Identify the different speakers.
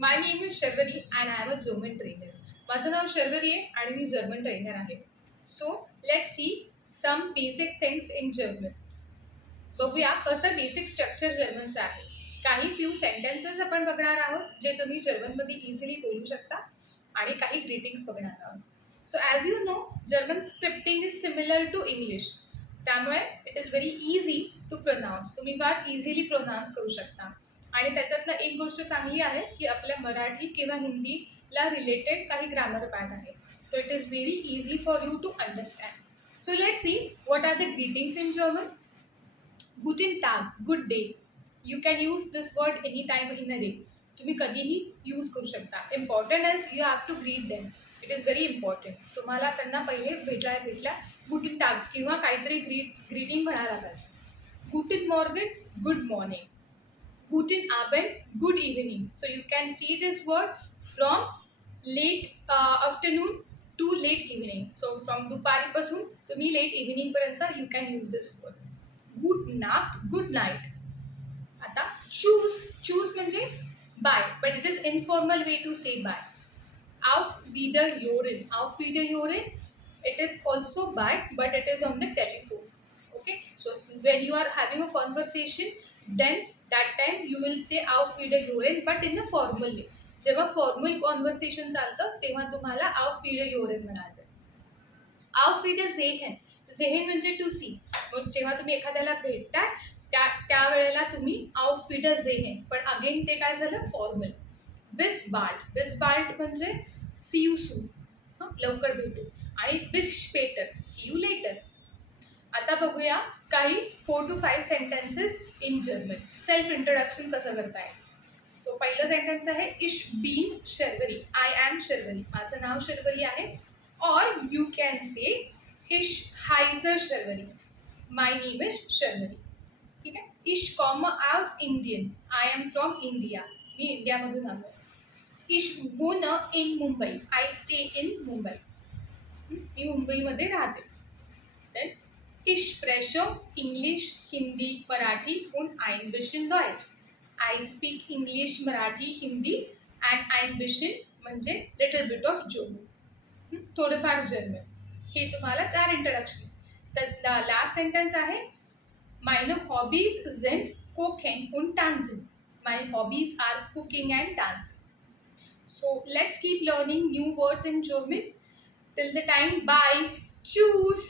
Speaker 1: My name is Sharvari and I am a German trainer माझं नाव शर्वरी आहे आणि मी जर्मन ट्रेनर आहे. So let see some basic things in German बघूया कसं बेसिक स्ट्रक्चर जर्मनचं आहे. काही फ्यू सेंटेन्सेस आपण बघणार आहोत जे तुम्ही जर्मनमध्ये इझिली बोलू शकता आणि काही ग्रीटिंग्स बघणार आहोत. So as you know German scripting is similar to English त्यामुळे it is very easy to pronounce तुम्ही फार इझिली प्रोनाऊन्स करू शकता. आणि त्याच्यातलं एक गोष्ट चांगली आहे की आपल्या मराठी किंवा हिंदीला रिलेटेड काही ग्रामर पॅड आहे. तर it is very easy for you to understand so let see what are the greetings in German गुटिन टाग good day you can use this word any time in a day तुम्ही कधीही use करू शकता. Important is you have to greet them it is very important तुम्हाला त्यांना पहिले भेटल्या भेटल्या in टाग किंवा काहीतरी ग्रीट ग्रीटिंग म्हणायला पाहिजे. गुटिन Morgan good morning गुटिन आबेन good evening so you can see this word from late afternoon to late evening so from दुपारीपासून तुम्ही late इव्हिनिंगपर्यंत you can use this word good नाट गुड नाईट आता choose choose म्हणजे bye but it is informal way to say bye auf Wiederhören. Auf Wiederhören, it is also by, but it is on the telephone. Okay, so when you are having a conversation, then you will say will फीड auf युरेन but in a formal जेव्हा formal conversation चालतं तेव्हा तुम्हाला आव feed urine म्हणायचं आव feed झेहेन झेहेन म्हणजे टू सी मग जेव्हा तुम्ही एखाद्याला भेटताय त्या त्यावेळेला तुम्ही आव फीड झेहेन पण अगेन ते काय झालं? फॉर्मल बिस बाल्ट बिस बाल्ट म्हणजे सी यू सू हां? लवकर भेटू. आणि बिस पेटर सी यू लेटर आता बघूया काही four to five sentences in German self introduction कसं करताय? सो पहिलं सेंटेन्स आहे इश बीन शर्वरी आय ॲम शर्वरी माझं नाव शर्वरी आहे. और यू कॅन से इश हायझर Sharvari my name is Sharvari ठीक आहे? इश कॉम आव्स इंडियन आय एम फ्रॉम इंडिया मी इंडियामधून आलो इश वोन in Mumbai I stay in Mumbai मी मुंबईमध्ये राहते. Ich spreche English, Hindi, Marathi und ein bisschen Deutsch. I speak English, Marathi, Hindi and ein bisschen म्हणजे लिटल बिट ऑफ़ जर्मन थोडंफार German हे तुम्हाला चार इंट्रोडक्शन तर लास्ट सेंटेन्स आहे मायनो हॉबीज इज़ इन cooking Un dancing my hobbies are cooking and dancing so let's keep learning new words in German till the time bye choose